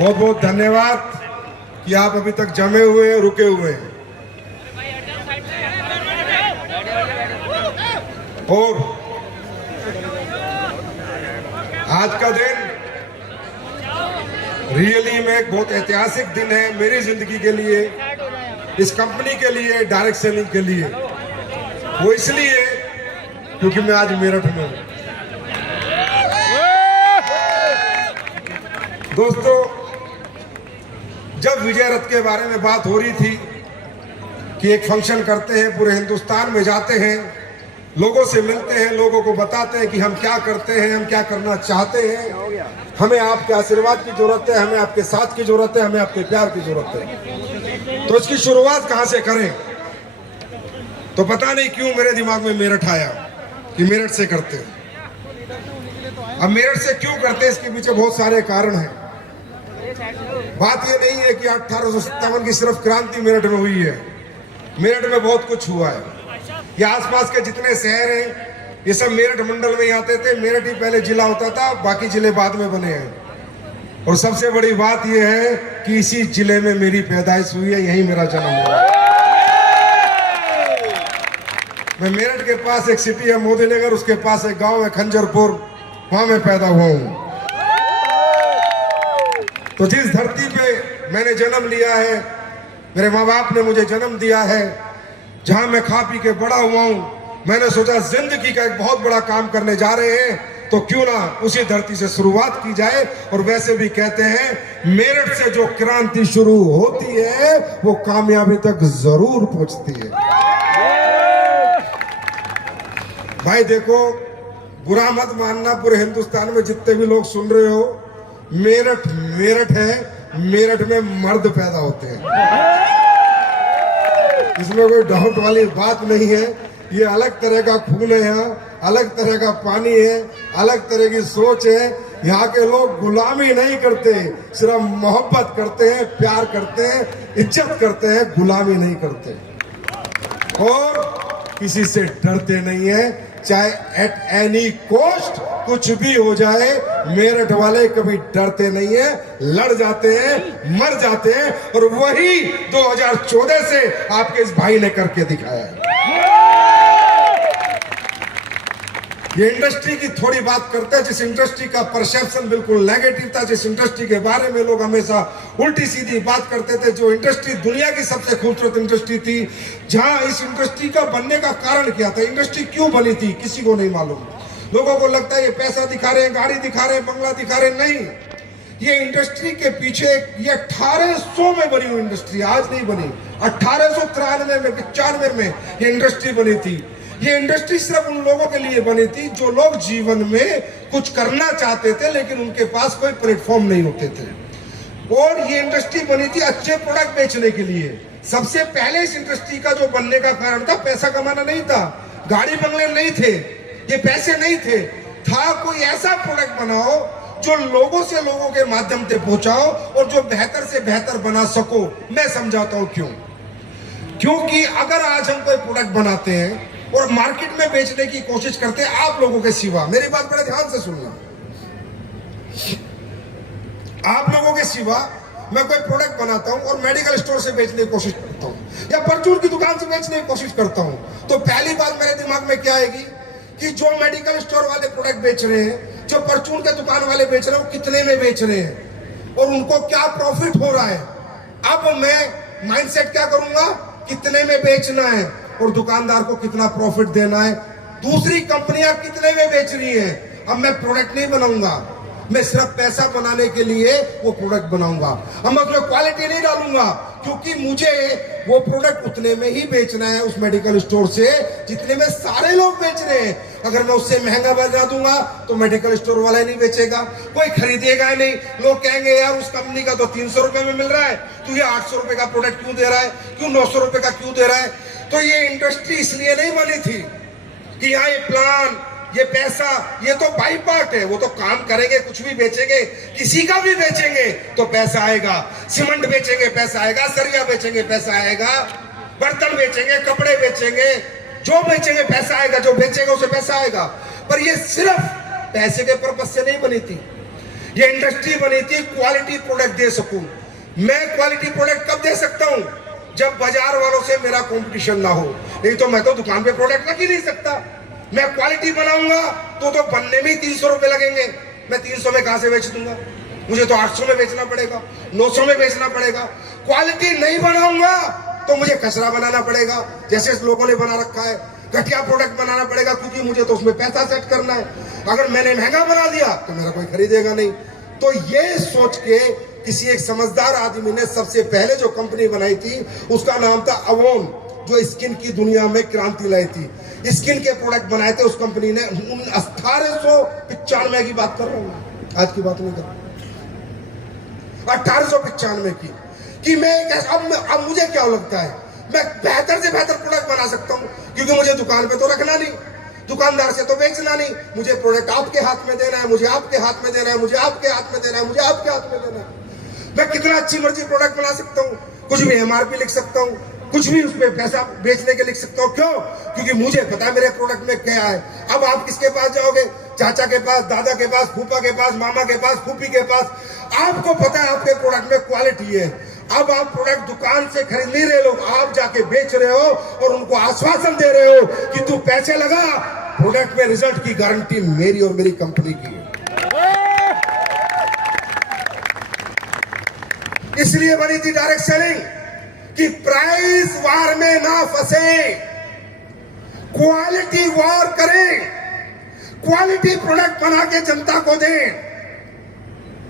बहुत बहुत धन्यवाद कि आप अभी तक जमे हुए हैं, रुके हुए हैं। और आज का दिन रियली में एक बहुत ऐतिहासिक दिन है मेरी जिंदगी के लिए, इस कंपनी के लिए, डायरेक्ट सेलिंग के लिए। वो इसलिए क्योंकि मैं आज मेरठ में हूं। दोस्तों, जब विजय रथ के बारे में बात हो रही थी कि एक फंक्शन करते हैं, पूरे हिंदुस्तान में जाते हैं, लोगों से मिलते हैं, लोगों को बताते हैं कि हम क्या करते हैं, हम क्या करना चाहते हैं, हमें आपके आशीर्वाद की जरूरत है, हमें आपके साथ की जरूरत है, हमें आपके प्यार की जरूरत है। तो इसकी शुरुआत कहां से करें? तो पता नहीं क्यों मेरे दिमाग में मेरठ आया कि मेरठ से करते हैं। अब मेरठ से क्यों करते हैं, इसके पीछे बहुत सारे कारण हैं। बात ये नहीं है कि 1857 की सिर्फ क्रांति मेरठ में हुई है। मेरठ में बहुत कुछ हुआ है। ये आसपास के जितने शहर हैं ये सब मेरठ मंडल में ही आते थे। मेरठ ही पहले जिला होता था, बाकी जिले बाद में बने हैं। और सबसे बड़ी बात यह है कि इसी जिले में मेरी पैदाइश हुई है, यही मेरा जन्म हुआ। मैं मेरठ के पास एक सिटी है मोदी नगर, उसके पास एक गांव है खंजरपुर, वहां मैं पैदा हुआ हूं। तो जिस धरती पे मैंने जन्म लिया है, मेरे माँ बाप ने मुझे जन्म दिया है, जहां मैं खा पी के बड़ा हुआ हूं, मैंने सोचा जिंदगी का एक बहुत बड़ा काम करने जा रहे हैं, तो क्यों ना उसी धरती से शुरुआत की जाए। और वैसे भी कहते हैं मेरठ से जो क्रांति शुरू होती है वो कामयाबी तक जरूर पहुंचती है। भाई देखो, बुरा मत मानना, पूरे हिंदुस्तान में जितने भी लोग सुन रहे हो, मेरठ मेरठ है, मेरठ में मर्द पैदा होते हैं, इसमें कोई डाउट वाली बात नहीं है। ये अलग तरह का खून है, यहाँ अलग तरह का पानी है, अलग तरह की सोच है। यहाँ के लोग गुलामी नहीं करते, सिर्फ मोहब्बत करते हैं, प्यार करते हैं, इज्जत करते हैं, गुलामी नहीं करते और किसी से डरते नहीं है, चाहे एट एनी कॉस्ट कुछ भी हो जाए। मेरठ वाले कभी डरते नहीं है, लड़ जाते हैं, मर जाते हैं, और वही 2014 से आपके इस भाई ने करके दिखाया है। ये इंडस्ट्री की थोड़ी बात करते हैं, जिस इंडस्ट्री का परसेप्शन बिल्कुल नेगेटिव था, जिस इंडस्ट्री के बारे में लोग हमेशा उल्टी सीधी बात करते थे, जो इंडस्ट्री दुनिया की सबसे खूबसूरत इंडस्ट्री थी, जहां इस इंडस्ट्री का बनने का कारण क्या था, इंडस्ट्री क्यों बनी थी, किसी को नहीं मालूम। लोगों को लगता है ये पैसा दिखा रहे हैं, गाड़ी दिखा रहे हैं, बंगला दिखा रहे हैं। नहीं, ये इंडस्ट्री के पीछे ये 1800 में बनी हुई इंडस्ट्री, आज नहीं बनी। 1893 में, 95 में ये इंडस्ट्री बनी थी। ये इंडस्ट्री सिर्फ उन लोगों के लिए बनी थी जो लोग जीवन में कुछ करना चाहते थे लेकिन उनके पास कोई प्लेटफॉर्म नहीं होते थे। और ये इंडस्ट्री बनी थी अच्छे प्रोडक्ट बेचने के लिए। सबसे पहले इस इंडस्ट्री का जो बनने का कारण था, पैसा कमाना नहीं था, गाड़ी बंगले नहीं थे, ये पैसे नहीं थे, था कोई ऐसा प्रोडक्ट बनाओ जो लोगों से लोगों के माध्यम से पहुंचाओ और जो बेहतर से बेहतर बना सको। मैं समझाता हूं क्यों। क्योंकि अगर आज हम कोई प्रोडक्ट बनाते हैं और मार्केट में बेचने की कोशिश करते हैं, आप लोगों के सिवा, मेरी बात बड़े ध्यान से सुनना, आप लोगों के सिवा मैं कोई प्रोडक्ट बनाता हूं और मेडिकल स्टोर से बेचने की कोशिश करता हूं या परचून की दुकान से बेचने की कोशिश करता हूं, तो पहली बात मेरे दिमाग में क्या आएगी कि जो मेडिकल स्टोर वाले प्रोडक्ट बेच रहे हैं, जो परचून के दुकान वाले बेच रहे हैं, वो कितने में बेच रहे हैं और उनको क्या प्रॉफिट हो रहा है। अब मैं माइंडसेट क्या करूंगा, कितने में बेचना है और दुकानदार को कितना प्रॉफिट देना है। दूसरी कंपनियां कितने में बेच रही हैं। अब मैं प्रोडक्ट नहीं बनाऊंगा, मैं सिर्फ पैसा बनाने के लिए वो प्रोडक्ट बनाऊंगा। अब मैं उसमें क्वालिटी नहीं डालूंगा, क्योंकि मुझे वो प्रोडक्ट उतने में ही बेचना है उस मेडिकल स्टोर से जितने में सारे लोग बेच रहे हैं। अगर मैं उससे महंगा बना दूंगा तो मेडिकल स्टोर वाला नहीं बेचेगा, कोई खरीदेगा नहीं। लोग कहेंगे यार उस कंपनी का तो 300 रुपए में मिल रहा है, तू ये 800 रुपए का प्रोडक्ट क्यों दे रहा है, क्यों 900 रुपए का क्यों दे रहा है। तो ये इंडस्ट्री इसलिए नहीं बनी थी कि यहाँ ये प्लान, ये पैसा, ये तो बाई पार्ट है। वो तो काम करेंगे, कुछ भी बेचेंगे, किसी का भी बेचेंगे तो पैसा आएगा। सीमेंट बेचेंगे पैसा आएगा, सरिया बेचेंगे पैसा आएगा, बर्तन बेचेंगे, कपड़े बेचेंगे, जो बेचेंगे पैसा आएगा, जो बेचेगा उसे पैसा आएगा। पर ये सिर्फ पैसे के पर्पज से नहीं बनी थी। ये इंडस्ट्री बनी थी क्वालिटी प्रोडक्ट दे सकूं। मैं क्वालिटी प्रोडक्ट कब दे सकता हूं? जब बाजार वालों से मेरा कंपटीशन ना हो। नहीं तो मैं तो दुकान पे प्रोडक्ट रख ही नहीं सकता। मैं क्वालिटी बनाऊंगा तो बनने में ही 300 रुपए लगेंगे। मैं 300 में कहां से बेच दूंगा? मुझे तो 800 में बेचना पड़ेगा, 900 में बेचना पड़ेगा। क्वालिटी नहीं बनाऊंगा तो मुझे कचरा बनाना पड़ेगा, जैसे लोगों ने बना रखा है। घटिया प्रोडक्ट बनाना पड़ेगा, क्योंकि मुझे तो उसमें पैसा सेट करना है। अगर मैंने महंगा बना दिया तो मेरा कोई खरीदेगा नहीं। तो ये सोच के किसी एक समझदार आदमी ने सबसे पहले जो कंपनी बनाई थी उसका नाम था अवोन, जो स्किन की दुनिया में क्रांति लाई थी। स्किन के प्रोडक्ट बनाए थे उस कंपनी ने। 1895 की बात कर रहा हूं, आज की बात नहीं कर रहा। 1895 की कि मैं अब मुझे क्या लगता है, मैं बेहतर से बेहतर प्रोडक्ट बना सकता हूं, क्योंकि मुझे दुकान पे तो रखना नहीं, दुकानदार से तो बेचना नहीं। मुझे प्रोडक्ट आपके हाथ में देना है, मुझे आपके हाथ में देना है, मुझे आपके हाथ में देना है, मुझे आपके हाथ में देना है। मैं कितना अच्छी मर्जी प्रोडक्ट बना सकता हूं, कुछ भी एमआरपी लिख सकता हूं, कुछ भी उस पर पैसा बेचने के लिख सकता हूं। क्यों? क्योंकि मुझे पता है मेरे प्रोडक्ट में क्या है। अब आप किसके पास जाओगे? चाचा के पास, दादा के पास, फूफा के पास, मामा के पास, फूफी के पास। आपको पता है आपके प्रोडक्ट में क्वालिटी है। अब आप प्रोडक्ट दुकान से खरीद नहीं रहे लोग, आप जाके बेच रहे हो और उनको आश्वासन दे रहे हो कि तू पैसे लगा, प्रोडक्ट में रिजल्ट की गारंटी मेरी और मेरी कंपनी की है। इसलिए बनी थी डायरेक्ट सेलिंग कि प्राइस वार में ना फंसे, क्वालिटी वार करें, क्वालिटी प्रोडक्ट बना के जनता को दें,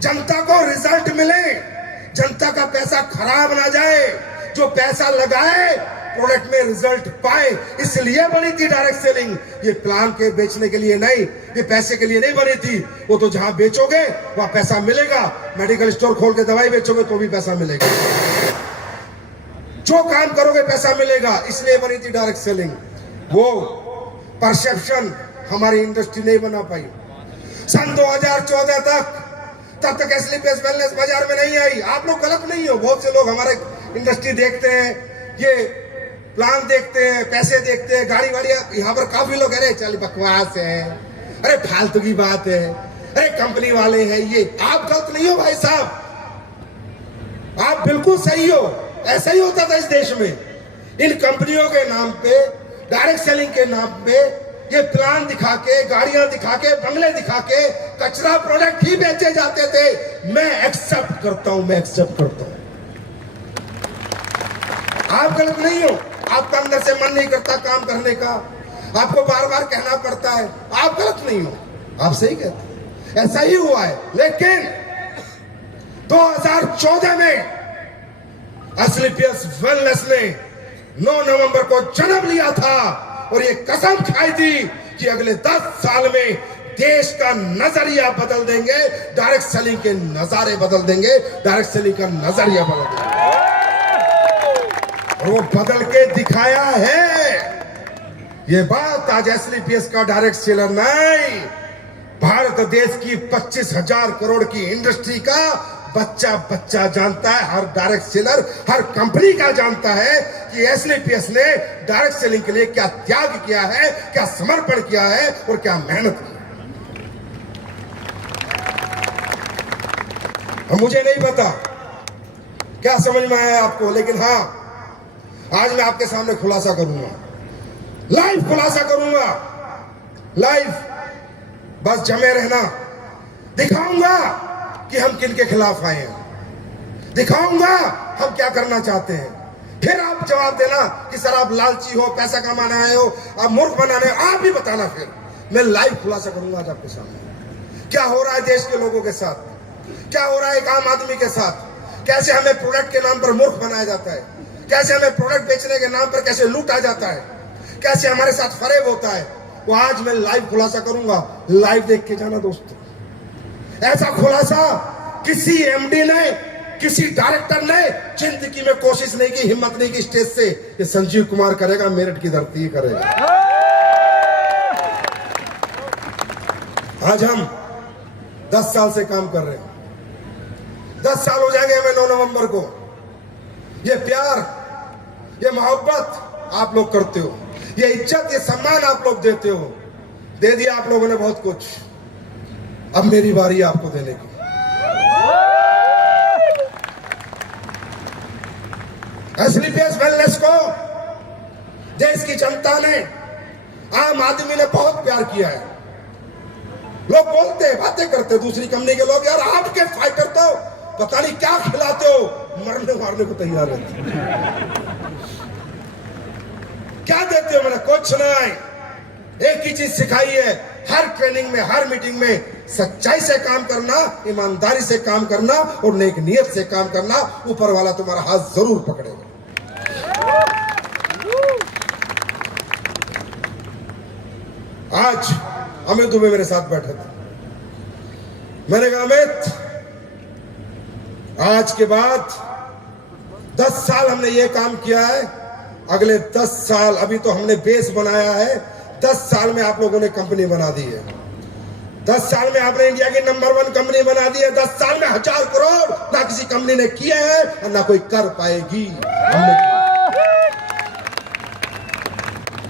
जनता को रिजल्ट मिले, जनता का पैसा खराब ना जाए, जो पैसा लगाए प्रोडक्ट में रिजल्ट पाए। इसलिए बनी थी डायरेक्ट सेलिंग। ये प्लान के बेचने के लिए नहीं, ये पैसे के लिए नहीं बनी थी। वो तो जहां बेचोगे वहां पैसा मिलेगा। मेडिकल स्टोर खोल के दवाई बेचोगे तो भी पैसा मिलेगा, जो काम करोगे पैसा मिलेगा। इसलिए बनी थी डायरेक्ट सेलिंग। वो परसेप्शन हमारी इंडस्ट्री नहीं बना पाई। सन 2014 तब तक एसलीपीएस वेलनेस बाजार में नहीं आई। आप लोग गलत नहीं हो, बहुत से लोग हमारे इंडस्ट्री देखते हैं, ये प्लान देखते हैं, पैसे देखते हैं, गाड़ी वाड़ी। यहाँ पर काफी लोग अरे चल बकवास है, अरे फालतू की बात है, अरे कंपनी वाले हैं ये। आप गलत नहीं हो भाई साहब, आप बिल्कुल सही हो। ऐसा ही होता था इस देश में। इन कंपनियों के नाम पे, डायरेक्ट सेलिंग के नाम पे ये प्लान दिखा के, गाड़ियां दिखा के, बंगले दिखा के कचरा प्रोडक्ट ही बेचे जाते थे। मैं एक्सेप्ट करता हूं, मैं एक्सेप्ट करता हूं। आप गलत नहीं हो, आपका अंदर से मन नहीं करता काम करने का, आपको बार बार कहना पड़ता है। आप गलत नहीं हो, आप सही कहते हैं, ऐसा ही हुआ है। लेकिन 2014 में एसलीपीएस वेलनेस ने 9 नवंबर को जन्म लिया था और ये कसम खाई थी कि अगले 10 साल में देश का नजरिया बदल देंगे, डायरेक्ट सेलिंग के नजारे बदल देंगे, डायरेक्ट सेलिंग का नजरिया बदल देंगे। और वो बदल के दिखाया है। ये बात आज एसलीपीएस का डायरेक्ट सेलर नहीं, भारत देश की 25,000 करोड़ की इंडस्ट्री का बच्चा बच्चा जानता है। हर डायरेक्ट सेलर, हर कंपनी का जानता है कि एसलीपीएस ने डायरेक्ट सेलिंग के लिए क्या त्याग किया है, क्या समर्पण किया है और क्या मेहनत की। मुझे नहीं पता क्या समझ में आया आपको, लेकिन हाँ, आज मैं आपके सामने खुलासा करूंगा, लाइव खुलासा करूंगा, लाइव। बस जमे रहना, दिखाऊंगा कि हम किन के खिलाफ आए हैं, दिखाऊंगा हम क्या करना चाहते हैं। फिर आप जवाब देना कि सर आप लालची हो, पैसा कमाना आए हो, आप मूर्ख बनाने, आप भी बताना। फिर मैं लाइव खुलासा करूंगा आज आपके सामने क्या हो रहा है देश के लोगों के साथ, क्या हो रहा है एक आम आदमी के साथ, कैसे हमें प्रोडक्ट के नाम पर मूर्ख बनाया जाता है, कैसे हमें प्रोडक्ट बेचने के नाम पर कैसे लूटा जाता है, कैसे हमारे साथ फरेब होता है। वो आज मैं लाइव खुलासा करूंगा, लाइव देख के जाना दोस्तों। ऐसा खुलासा किसी एमडी ने, किसी डायरेक्टर ने जिंदगी में कोशिश नहीं की, हिम्मत नहीं की स्टेज से। ये संजीव कुमार करेगा, मेरठ की धरती करेगा। आज हम 10 साल से काम कर रहे हैं, 10 साल हो जाएंगे हमें 9 नवंबर को। ये प्यार, ये मोहब्बत आप लोग करते हो, ये इज्जत, ये सम्मान आप लोग देते हो। दे दिया आप लोगों ने बहुत कुछ, अब मेरी बारी है आपको देने की। एसलीपीएस वेलनेस को देश की जनता ने, आम आदमी ने बहुत प्यार किया है। लोग बोलते हैं, बातें करते हैं दूसरी कंपनी के लोग, यार आपके फाइटर तो पता नहीं क्या खिलाते हो, मरने मारने को तैयार रहते। क्या देते हो? मैंने कुछ नहीं, एक ही चीज सिखाई है, हर ट्रेनिंग में, हर मीटिंग में सच्चाई से काम करना, ईमानदारी से काम करना और नेक नियत से काम करना। ऊपर वाला तुम्हारा हाथ जरूर पकड़ेगा। आज अमित दुबे मेरे साथ बैठे थे। मैंने कहा अमित, आज के बाद 10 साल हमने ये काम किया है, अगले 10 साल, अभी तो हमने बेस बनाया है, 10 साल में आप लोगों ने कंपनी बना दी है। 10 साल में आपने इंडिया की नंबर 1 कंपनी बना दी है। 10 साल में 1000 करोड़ ना किसी कंपनी ने किया है और ना कोई कर पाएगी।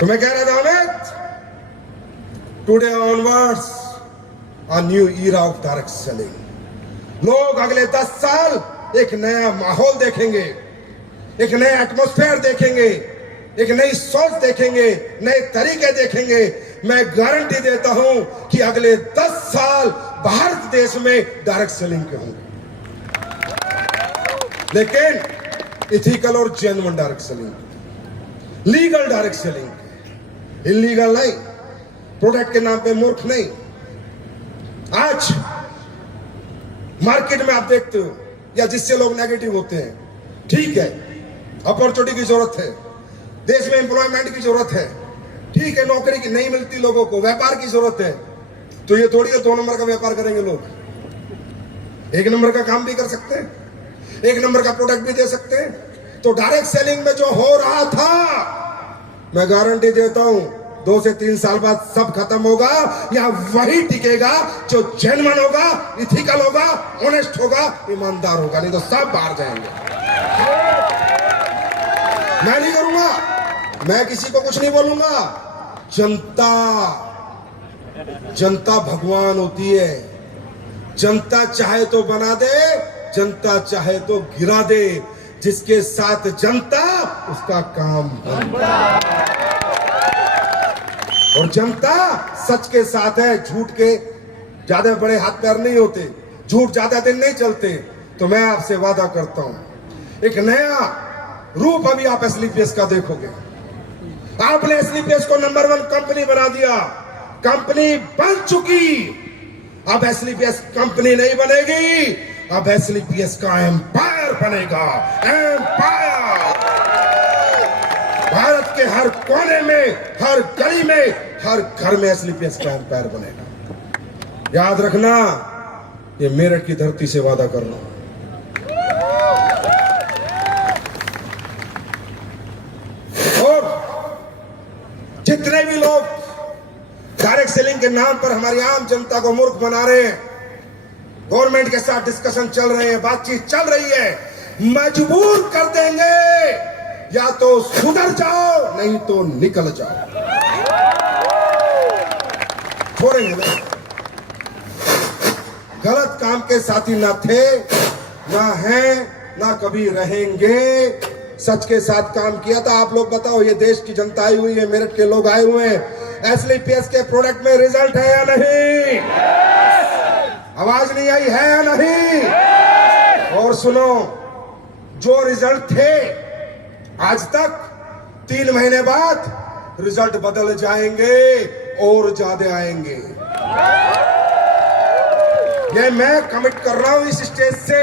तो मैं कह रहा था Amit, today onwards a new era of direct selling। लोग अगले 10 साल एक नया माहौल देखेंगे, एक नया एटमॉस्फेयर देखेंगे, एक नई सोच देखेंगे, नए तरीके देखेंगे। मैं गारंटी देता हूं कि अगले 10 साल भारत देश में डायरेक्ट सेलिंग के होंगे, लेकिन इथिकल और genuine direct selling, legal direct selling, illegal नहीं, प्रोडक्ट के नाम पे मूर्ख नहीं। आज मार्केट में आप देखते हो, या जिससे लोग नेगेटिव होते हैं, ठीक है अपॉर्चुनिटी की जरूरत है, देश में एम्प्लॉयमेंट की जरूरत है, ठीक है नौकरी की नहीं मिलती लोगों को, व्यापार की जरूरत है, तो ये थोड़ी है 2 नंबर का व्यापार करेंगे लोग। 1 नंबर का काम भी कर सकते हैं, 1 नंबर का प्रोडक्ट भी दे सकते हैं। तो डायरेक्ट सेलिंग में जो हो रहा था, मैं गारंटी देता हूं 2 से 3 साल बाद सब खत्म होगा। या वही टिकेगा जो जेन्युइन होगा, इथिकल होगा, ऑनेस्ट होगा, ईमानदार होगा, नहीं तो सब बाहर जाएंगे। मैं नहीं करूंगा, मैं किसी को कुछ नहीं बोलूंगा। जनता भगवान होती है। जनता चाहे तो बना दे, जनता चाहे तो गिरा दे। जिसके साथ जनता, उसका काम बनता। और जनता सच के साथ है, झूठ के ज्यादा बड़े हाथ पैर नहीं होते, झूठ ज्यादा दिन नहीं चलते। तो मैं आपसे वादा करता हूं, एक नया रूप अभी आप एसलीपीएस का देखोगे। आपने एसलीपीएस को नंबर 1 कंपनी बना दिया, कंपनी बन चुकी। अब एसलीपीएस कंपनी नहीं बनेगी, अब एसलीपीएस का एम्पायर बनेगा। एम्पायर भारत के हर कोने में, हर गली में, हर घर में एसलीपीएस का एम्पायर बनेगा। याद रखना, ये मेरठ की धरती से वादा कर रहा हूं। और जितने भी लोग डायरेक्ट सेलिंग के नाम पर हमारी आम जनता को मूर्ख बना रहे हैं, गवर्नमेंट के साथ डिस्कशन चल रहे हैं, बातचीत चल रही है, मजबूर कर देंगे। या तो सुधर जाओ, नहीं तो निकल जाओ। छोड़ेंगे नहीं। गलत काम के साथी ना थे, ना हैं, ना कभी रहेंगे। सच के साथ काम किया था। आप लोग बताओ, ये देश की जनता आई हुई है, मेरठ के लोग आए हुए हैं, एसलीपीएस के प्रोडक्ट में रिजल्ट है या नहीं? आवाज नहीं आई है या नहीं? और सुनो, जो रिजल्ट थे आज तक, 3 महीने बाद रिजल्ट बदल जाएंगे और ज्यादा आएंगे। ये मैं कमिट कर रहा हूं इस स्टेज से।